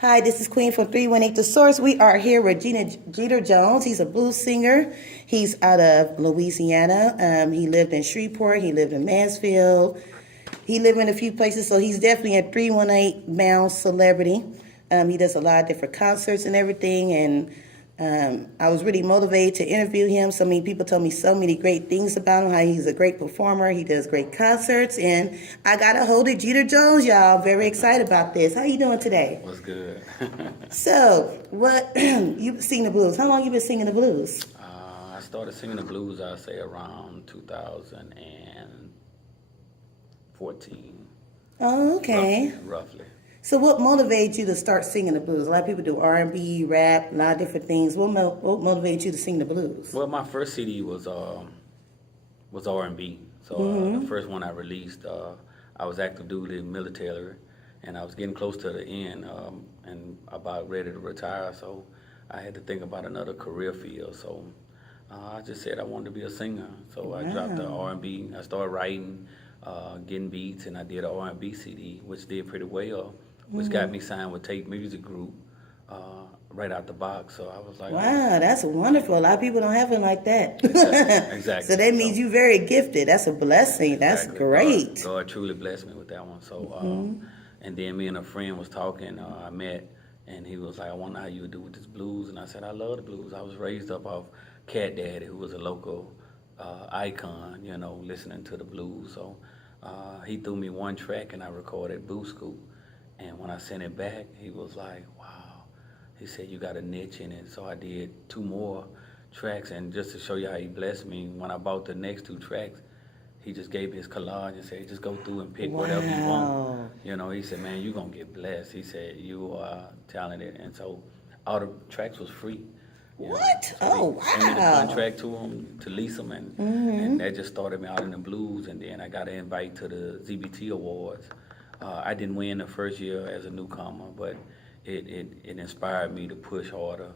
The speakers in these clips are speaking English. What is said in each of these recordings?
Hi, this is Queen from 318 The Source. We are here with Jeter Jones. He's a blues singer. He's out of Louisiana. He lived in Shreveport. He lived in Mansfield. He lived in a few places, so he's definitely a 318 bound celebrity. He does a lot of different concerts and everything, and I was really motivated to interview him. So many people told me so many great things about him, how he's a great performer, he does great concerts, and I got a hold of Jeter Jones, y'all. Very excited about this. How you doing today? What's good? So, what you sing the blues? How long you been singing the blues? I started singing the blues, I'd say, around 2014. Oh, okay. Roughly. So, what motivated you to start singing the blues? A lot of people do R&B, rap, a lot of different things. What motivated you to sing the blues? Well, my first CD was R&B. So the first one I released, I was active duty military, and I was getting close to the end and about ready to retire. So I had to think about another career field. So I just said I wanted to be a singer. So I dropped the R&B. I started writing, getting beats, and I did an R&B CD, which did pretty well, which got me signed with Tate Music Group right out the box. So I was like, Wow, that's wonderful. A lot of people don't have it like that. Exactly. So that means you're very gifted. That's a blessing. That's Exactly. great. God truly blessed me with that one. So, and then me and a friend was talking. I met, and he was like, "I wonder how you would do with this blues." And I said, "I love the blues. I was raised up off Cat Daddy, who was a local icon, listening to the blues." So he threw me one track, and I recorded Boo Scoop. And when I sent it back, he was like, "Wow." He said, "You got a niche in it." So I did two more tracks, and just to show you how he blessed me, when I bought the next two tracks, he just gave me his collage and said, "Just go through and pick whatever you want." He said, "Man, you're going to get blessed." He said, "You are talented." And so all the tracks was free. What? So Oh, he sent me the wow. contract to him to lease them, and that just started me out in the blues. And then I got an invite to the ZBT Awards. I didn't win the first year as a newcomer, but it inspired me to push harder.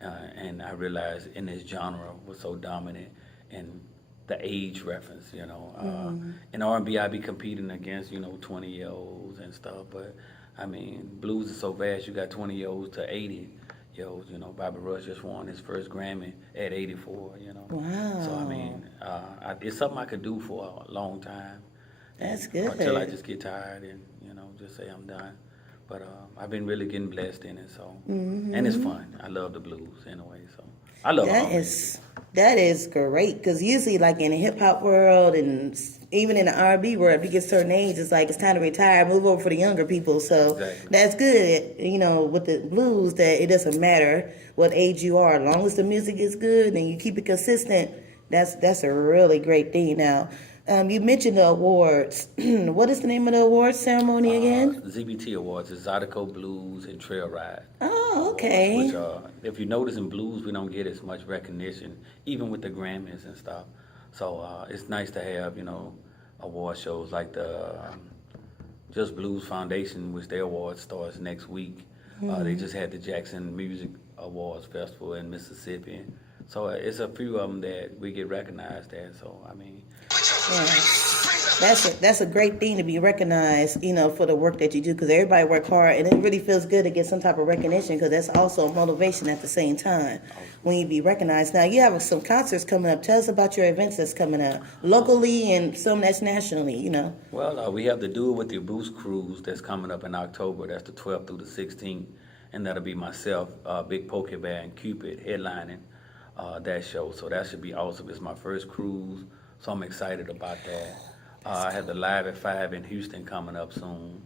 And I realized in this genre was so dominant, and the age reference, in R&B I be competing against 20-year-olds and stuff, but I mean blues is so vast. You got 20-year-olds to 80-year-olds. Bobby Rush just won his first Grammy at 84. Wow. So I mean, it's something I could do for a long time. That's And, good. until I just get tired and just say I'm done. But I've been really getting blessed in it. So and it's fun. I love the blues anyway. So I love That R&B. that is great, because usually, like in the hip hop world and even in the R&B world, if you get a certain age, it's like it's time to retire, move over for the younger people. So Exactly. that's good, with the blues, that it doesn't matter what age you are, as long as the music is good and you keep it consistent. That's a really great thing. Now, you mentioned the awards. What is the name of the awards ceremony again? ZBT Awards is Zydeco Blues and Trail Ride. Oh, Awards, okay. which if you notice in blues, we don't get as much recognition, even with the Grammys and stuff. So it's nice to have, award shows like the Just Blues Foundation, which their award starts next week. They just had the Jackson Music Awards Festival in Mississippi. So it's a few of them that we get recognized at. So, I mean, Yeah. That's a great thing to be recognized, for the work that you do, because everybody work hard, and it really feels good to get some type of recognition, because that's also a motivation at the same time when you be recognized. Now, you have some concerts coming up. Tell us about your events that's coming up locally and some that's nationally. Well, we have the Do It With Your Boost Cruise that's coming up in October. That's the 12th through the 16th. And that'll be myself, Big Pokey Bear, and Cupid headlining that show. So that should be awesome. It's my first cruise, so I'm excited about that. I have the Live at 5 in Houston coming up soon.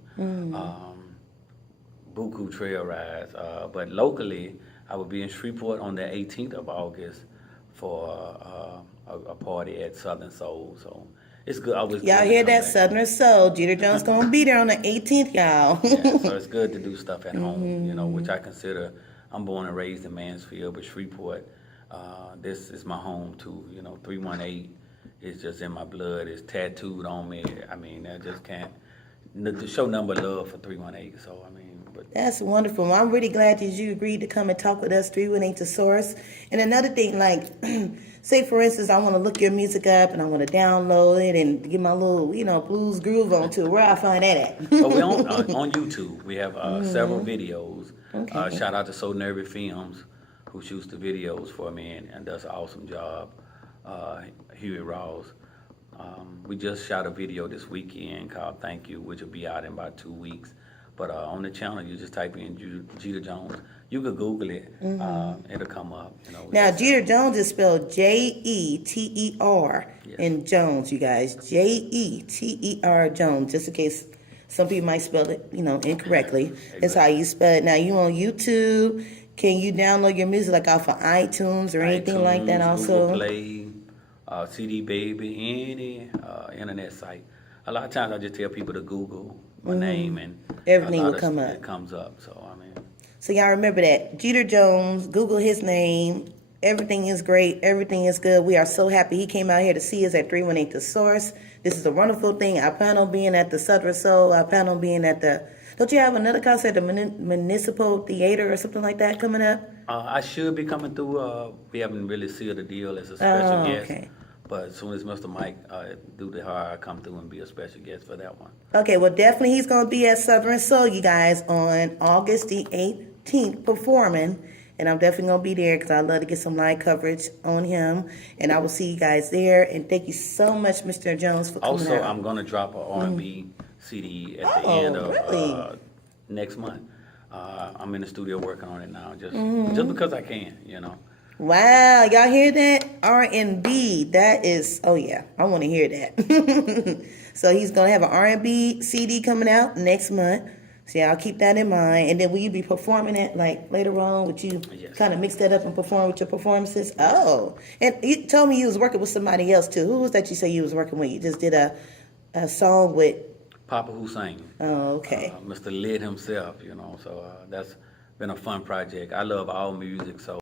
Buku Trail Rides. But locally, I will be in Shreveport on the 18th of August for a party at Southern Soul. So it's good. Always good Y'all to hear come that? back. Southern Soul. Jeter Jones gonna be there on the 18th, y'all. Yeah, so it's good to do stuff at home, which I consider. I'm born and raised in Mansfield, but Shreveport, this is my home too. 318 is just in my blood. It's tattooed on me. I mean, I just can't to show number love for 318. So I mean, but That's wonderful. I'm really glad that you agreed to come and talk with us, 318 The Source. And another thing, like, say for instance, I want to look your music up and I want to download it and get my little, blues groove on to it, where I find that at? But we on YouTube. We have several videos. Okay. Shout out to So Nervy Films, who shoots the videos for me and does an awesome job. Huey Rawls. We just shot a video this weekend called Thank You, which will be out in about 2 weeks. But on the channel, you just type in Jeter Jones. You could Google it. It'll come up. Now, Jeter Jones is spelled Jeter Yes. and Jones, you guys. Jeter Jones, just in case some people might spell it, incorrectly. That's how you spell it. Now, you on YouTube. Can you download your music like off of iTunes or anything like that iTunes, also? Google Play, CD Baby, any internet site. A lot of times I just tell people to Google my name and Everything a lot will come up. It comes up. So I mean, So y'all remember that. Jeter Jones, Google his name. Everything is great. Everything is good. We are so happy he came out here to see us at 318 The Source. This is a wonderful thing. I plan on being at the Southern Soul. I plan on being at the... Don't you have another concert at the Municipal Theater or something like that coming up? I should be coming through. We haven't really sealed the deal as a special guest. Okay. But as soon as Mr. Mike do the hire, I come through and be a special guest for that one. Okay, well, definitely he's going to be at Southern Soul, you guys, on August the 18th performing. And I'm definitely going to be there because I love to get some live coverage on him. And I will see you guys there. And thank you so much, Mr. Jones, for coming Also, out. I'm going to drop a R&B CD at the end of really? next month. I'm in the studio working on it now, just because I can, Wow, y'all hear that? R&B. That is, oh yeah, I want to hear that. So he's going to have an R&B CD coming out next month. So y'all keep that in mind. And then will you be performing it like later on? Would you Yes. kind of mix that up and perform with your performances? Oh, and you told me you was working with somebody else too. Who was that you say you was working with? You just did a song with, Papa Hussein. oh, okay. Mr. Lid himself, so that's been a fun project. I love all music, so